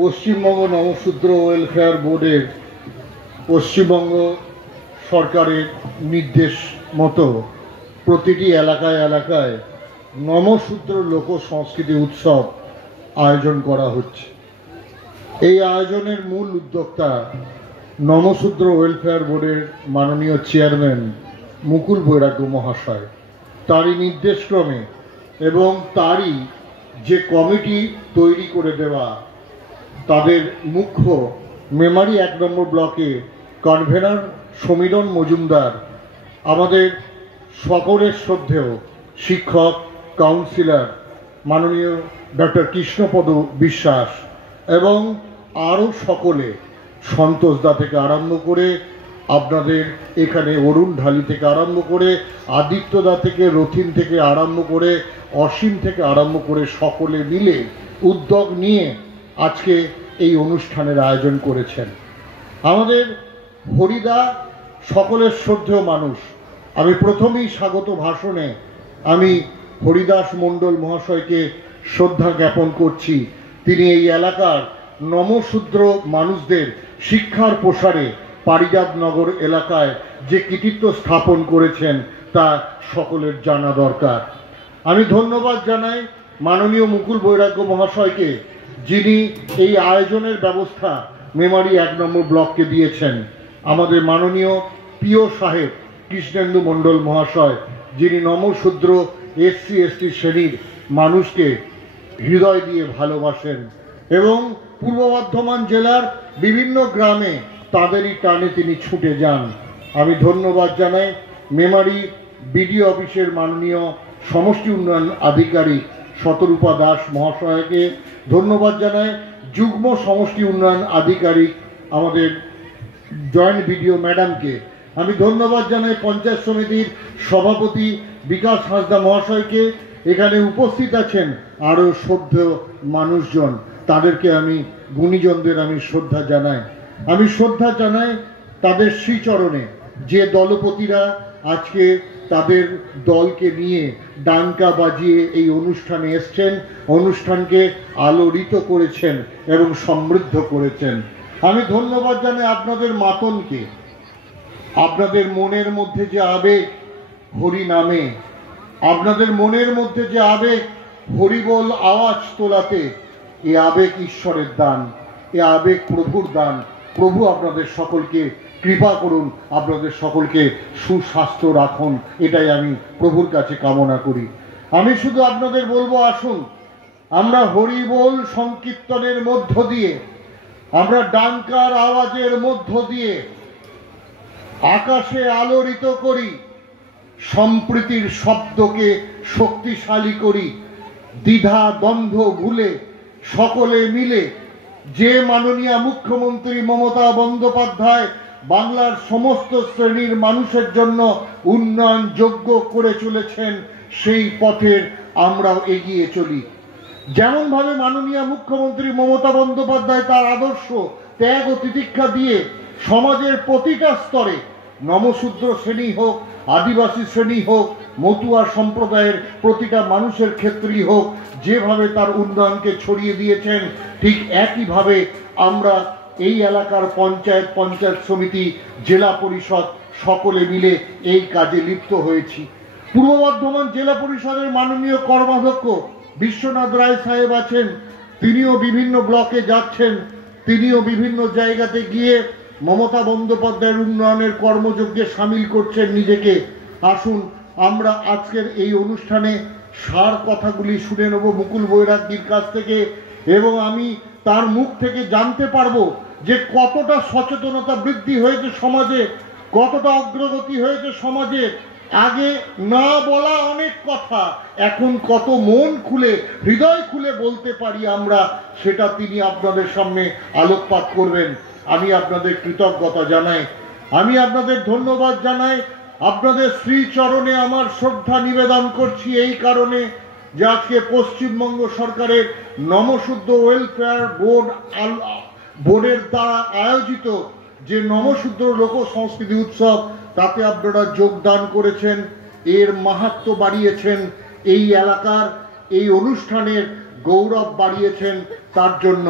Paschimbanga Namasudra welfare বোর্ডের পশ্চিমবঙ্গ সরকারের নির্দেশ মতো প্রতিটি এলাকায় এলাকায় নমশূদ্র লোক সংস্কৃতি উৎসব আয়োজন করা হচ্ছে। এই আয়োজনের মূল উদ্যোক্তা নমশূদ্র ওয়েলফেয়ার বোর্ডের মাননীয় চেয়ারম্যান মুকুল বৈরাগ্য মহাশয়। তারই নির্দেশক্রমে এবং তারই যে কমিটি তৈরি করে দেওয়া, তাদের মুখ্য মেমারি 1 নম্বর ব্লকে কনভেনার সমীরণ মজুমদার, আমাদের সকলের শ্রদ্ধেয় শিক্ষক কাউন্সিলর মাননীয় ডক্টর কৃষ্ণপদ বিশ্বাস এবং আরও সকলে, সন্তোষদা থেকে আরম্ভ করে আপনাদের এখানে অরুণ ঢালি থেকে আরম্ভ করে আদিত্যদা থেকে রথিন থেকে আরম্ভ করে অসীম থেকে আরম্ভ করে সকলে মিলে উদ্যোগ নিয়ে আজকে এই অনুষ্ঠানের আয়োজন করেছেন। আমাদের হরিদা সকলের শ্রদ্ধেয় মানুষ। আমি প্রথমেই স্বাগত ভাষণে আমি হরিদাস মণ্ডল মহাশয়কে শ্রদ্ধা জ্ঞাপন করছি। তিনি এই এলাকার নমশূদ্র মানুষদের শিক্ষার প্রসারে পারিজাতনগর এলাকায় যে কৃতিত্ব স্থাপন করেছেন তা সকলের জানা দরকার। আমি ধন্যবাদ জানাই মাননীয় মুকুল বৈরাগ্য মহাশয়কে, যিনি এই আয়োজনের ব্যবস্থা মেমারি 1 নম্বর ব্লককে দিয়েছেন। আমাদের মাননীয় পিও সাহেব কৃষ্ণেন্দু মণ্ডল মহাশয়, যিনি নমশূদ্র SC ST শ্রেণীর মানুষকে হৃদয় দিয়ে ভালোবাসেন এবং পূর্ব বর্ধমান জেলার বিভিন্ন গ্রামে তাদেরই টানে তিনি ছুটে যান। আমি ধন্যবাদ জানাই মেমারি বিডিও অফিসের মাননীয় সমষ্টি উন্নয়ন আধিকারিক শতরূপা দাস মহাশয়কে, ধন্যবাদ জানাই যুগ্ম সমষ্টি উন্নয়ন আধিকারিক আমাদের জয়েন্ট বিডিও ম্যাডামকে, আমি ধন্যবাদ জানাই পঞ্চায়েত সমিতির সভাপতি বিকাশ হাঁসদা মহাশয়কে। এখানে উপস্থিত আছেন আরও শ্রদ্ধেয় মানুষজন, তাদেরকে আমি গুণীজনদের আমি শ্রদ্ধা জানাই। আমি শ্রদ্ধা জানাই তাদের শ্রীচরণে, যে দলপতিরা আজকে তাদের দলকে নিয়ে ডাঙ্কা বাজিয়ে এই অনুষ্ঠানে এসছেন, অনুষ্ঠানকে আলোড়িত করেছেন এবং সমৃদ্ধ করেছেন। আমি ধন্যবাদ জানাই আপনাদের মাতনকে। আপনাদের মনের মধ্যে যে আবেগ হরি নামে, আপনাদের মনের মধ্যে যে আবেগ হরিবল আওয়াজ তোলাতে, এ আবেগ ঈশ্বরের দান, এ আবেগ প্রভুর দান। প্রভু আপনাদের সকলকে কৃপা করুন, আপনাদের সকলকে সুস্বাস্থ্য রাখুন, এটাই আমি প্রভুর কাছে কামনা করি। আমি শুধু আপনাদের বলবো, আসুন আমরা হরিবোল সংকীর্তনের মধ্য দিয়ে, আমরা ডাঙ্কার আওয়াজের মধ্য দিয়ে আকাশে আলোড়িত করি, সম্প্রীতির শব্দকে শক্তিশালী করি, দ্বিধা দ্বন্দ্ব ভুলে সকলে মিলে যে মাননীয় মুখ্যমন্ত্রী মমতা বন্দ্যোপাধ্যায় বাংলার সমস্ত শ্রেণীর মানুষের জন্য উন্নয়ন যোগ্য করে চলেছেন, সেই পথের আমরাও এগিয়ে চলি। যেমনভাবে মাননীয় মুখ্যমন্ত্রী মমতা বন্দ্যোপাধ্যায় তার আদর্শ ত্যাগ ও তিতিক্ষা দিয়ে সমাজের প্রতিটা স্তরে, নমশূদ্র শ্রেণী হোক, আদিবাসী শ্রেণী হোক, মতুয়া সম্প্রদায়ের প্রতিটা মানুষের ক্ষেত্রেই হোক, যেভাবে তার উন্নয়নকে ছড়িয়ে দিয়েছেন, ঠিক একইভাবে আমরা এই এলাকার পঞ্চায়েত সমিতি, জেলা পরিষদ সকলে মিলে এই কাজে লিপ্ত হয়েছি। পূর্ব বর্ধমান জেলা পরিষদের মাননীয় কর্মাধ্যক্ষ বিশ্বনাথ রায় সাহেব আছেন, তিনিও বিভিন্ন ব্লকে যাচ্ছেন, তিনিও বিভিন্ন জায়গাতে গিয়ে মমতা বন্দ্যোপাধ্যায়ের উন্নয়নের কর্মযজ্ঞে সামিল করছেন নিজেকে। আসুন আমরা আজকের এই অনুষ্ঠানে সার কথাগুলি শুনে নেব মুকুল বৈরাগ্যের কাছ থেকে, এবং আমি তার মুখ থেকে জানতে পারবো যে কতটা সচেতনতা বৃদ্ধি হয়েছে সমাজে, কতটা অগ্রগতি হয়েছে সমাজে। আগে না বলা অনেক কথা এখন কত মন খুলে, হৃদয় খুলে বলতে পারি আমরা, সেটা তিনি আপনাদের সামনে আলোকপাত করবেন। আমি আপনাদের কৃতজ্ঞতা জানাই, আমি আপনাদের ধন্যবাদ জানাই। আপনাদের শ্রীচরণে আমার শ্রদ্ধা নিবেদন করছি এই কারণে যে আজকে পশ্চিমবঙ্গ সরকারের নমশূদ্র ওয়েলফেয়ার বোর্ডের দ্বারা আয়োজিত যে নমশূদ্র লোক সংস্কৃতি উৎসব, তাতে আপনারা যোগদান করেছেন, এর মাহাত্ম্য বাড়িয়েছেন, এই এলাকার এই অনুষ্ঠানের গৌরব বাড়িয়েছেন, তার জন্য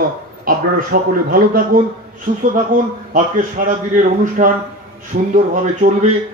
আপনারা সকলে ভালো থাকুন, সুস্থ থাকুন। আজকে সারা দিনের অনুষ্ঠান সুন্দরভাবে চলবে।